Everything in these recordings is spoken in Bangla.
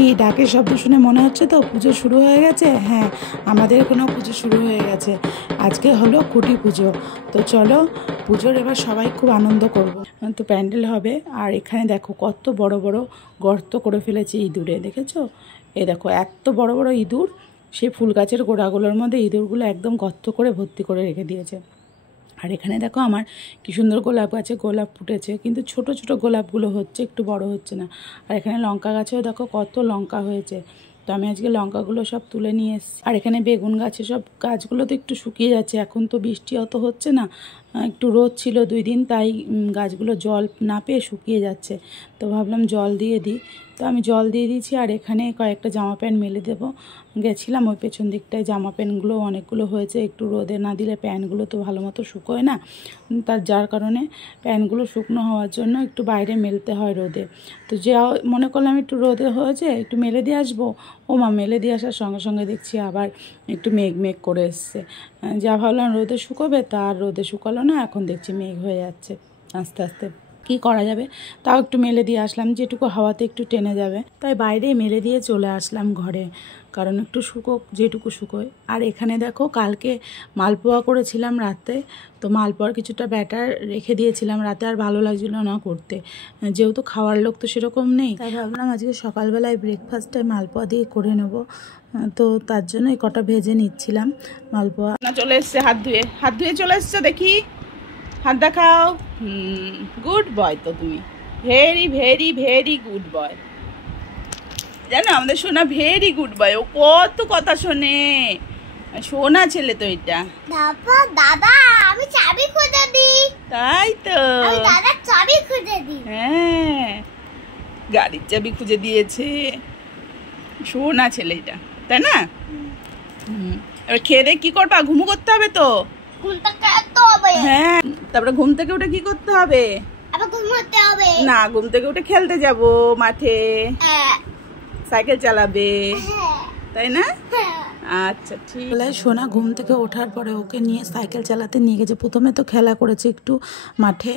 কি ডাকের শব্দ শুনে মনে হচ্ছে তো পুজো শুরু হয়ে গেছে? হ্যাঁ, আমাদের এখানেও পুজো শুরু হয়ে গেছে। আজকে হলো খুঁটি পুজো। তো চলো পুজোর এবার সবাই খুব আনন্দ করব। তো প্যান্ডেল হবে। আর এখানে দেখো কত বড় বড় গর্ত করে ফেলেছে ইঁদুরে, দেখেছো? এই দেখো এত বড় বড় ইঁদুর, সেই ফুল গাছের গোড়াগুলোর মধ্যে ইঁদুরগুলো একদম গর্ত করে ভর্তি করে রেখে দিয়েছে। আর এখানে দেখো আমার কি সুন্দর গোলাপ গাছে গোলাপ ফুটেছে, কিন্তু ছোট ছোট গোলাপগুলো হচ্ছে, একটু বড় হচ্ছে না। আর এখানে লঙ্কা গাছেও দেখো কত লঙ্কা হয়েছে। তো আমি আজকে লঙ্কাগুলো সব তুলে নিয়ে এসেছি। আর এখানে বেগুন গাছে সব গাছগুলো তো একটু শুকিয়ে যাচ্ছে, এখন তো বৃষ্টি অত হচ্ছে না, একটু রোদ ছিল 2 দিন, তাই গাছগুলো জল না পেয়ে শুকিয়ে যাচ্ছে। তো ভাবলাম জল দিয়ে দিই, তো আমি জল দিয়ে দিয়েছি। আর এখানে কয়েকটা জামা প্যান্ট মেলে দেবো, গেছিলাম ওই পেছন দিকটায়। জামা প্যান্টগুলো অনেকগুলো হয়েছে, একটু রোদে না দিলে প্যান্টগুলো তো ভালো মতো শুকোয় না, যার কারণে প্যান্টগুলো শুকনো হওয়ার জন্য একটু বাইরে মেলতে হয় রোদে। তো যে মনে করলাম একটু রোদে হয়েছে, একটু মেলে দিয়ে আসবো। ও মা, মেলে দিয়ে আসার সঙ্গে সঙ্গে দেখছি আবার একটু মেঘ মেঘ করে এসছে। যা ভাবলাম রোদে শুকোবে, তার রোদে শুকালো না, এখন দেখছি মেঘ হয়ে যাচ্ছে আস্তে আস্তে। কি করা যাবে, তাও একটু মেলে দিয়ে আসলাম, যেটুকু হাওয়াতে একটু টেনে যাবে, তাই বাইরে মেলে দিয়ে চলে আসলাম ঘরে, কারণ একটু শুকোক, যেটুকু শুকোয়। আর এখানে দেখো কালকে মালপোয়া করেছিলাম রাতে, তো মালপোয়ার কিছুটা ব্যাটার রেখে দিয়েছিলাম রাতে, আর ভালো লাগছিল না করতে, যেহেতু খাওয়ার লোক তো সেরকম নেই, তাই ভাবলাম আজকে সকালবেলায় ব্রেকফাস্টে মালপোয়া দিয়ে করে নেবো। তো তার জন্য এই কটা ভেজে নিচ্ছিলাম মালপোয়া। না চলে এসছে, হাত ধুয়ে চলে এসছে, দেখি হাত দেখাও। গুড বয় তো তুমি, very very very good boy. জানো আমাদের সোনা ভেরি গুড বয়, ও কত কথা শোনে, সোনা ছেলে তো এটা। দাদা আমি চাবি খুঁজে দিই। তাই তো, আমি দাদার চাবি খুঁজে দিই। হ্যাঁ, গাড়ির চাবি খুঁজে দিয়েছে, সোনা ছেলে এটা, তাই না? এবার খেয়ে দিয়ে কি করবা? ঘুমু করতে হবে তো। ঘুম থেকে উঠতে হবে। হ্যাঁ, তারপরে ঘুম থেকে উঠে কি করতে হবে? আবার ঘুমোতে হবে। না, ঘুম থেকে উঠে খেলতে যাব মাঠে, সাইকেল চালাবে, তাই না? আচ্ছা ঠিক। সোনা ঘুম থেকে ওঠার পরে ওকে নিয়ে সাইকেল চালাতে নিয়ে গেছে। প্রথমে তো খেলা করেছে একটু মাঠে,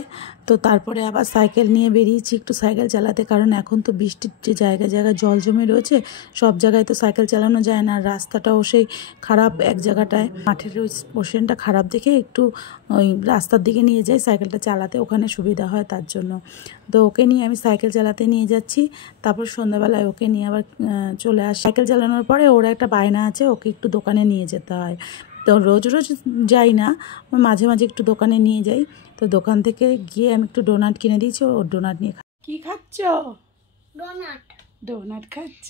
তো তারপরে আবার সাইকেল নিয়ে বেরিয়েছি একটু সাইকেল চালাতে, কারণ এখন তো বৃষ্টির যে জায়গায় জায়গায় জল জমে রয়েছে, সব জায়গায় তো সাইকেল চালানো যায় না। আর রাস্তাটাও সেই খারাপ, এক জায়গাটায় মাঠের ওই পোর্শনটা খারাপ দেখে একটু ওই রাস্তার দিকে নিয়ে যাই সাইকেলটা চালাতে, ওখানে সুবিধা হয় তার জন্য। তো ওকে নিয়ে আমি সাইকেল চালাতে নিয়ে যাচ্ছি, তারপর সন্ধ্যাবেলায় ওকে নিয়ে আবার চলে আসি। সাইকেল চালানোর পরে ওর একটা বায়না আছে, ওকে একটু দোকানে নিয়ে যেতে হয়। তো রোজ রোজ যাই না, মাঝে মাঝে একটু দোকানে নিয়ে যাই। তো দোকান থেকে গিয়ে আমি একটু ডোনাট কিনে দিয়েছি, ওর ডোনাট নিয়ে কি খাচ্ছ? ডোনাট। ডোনাট খাচ্ছ?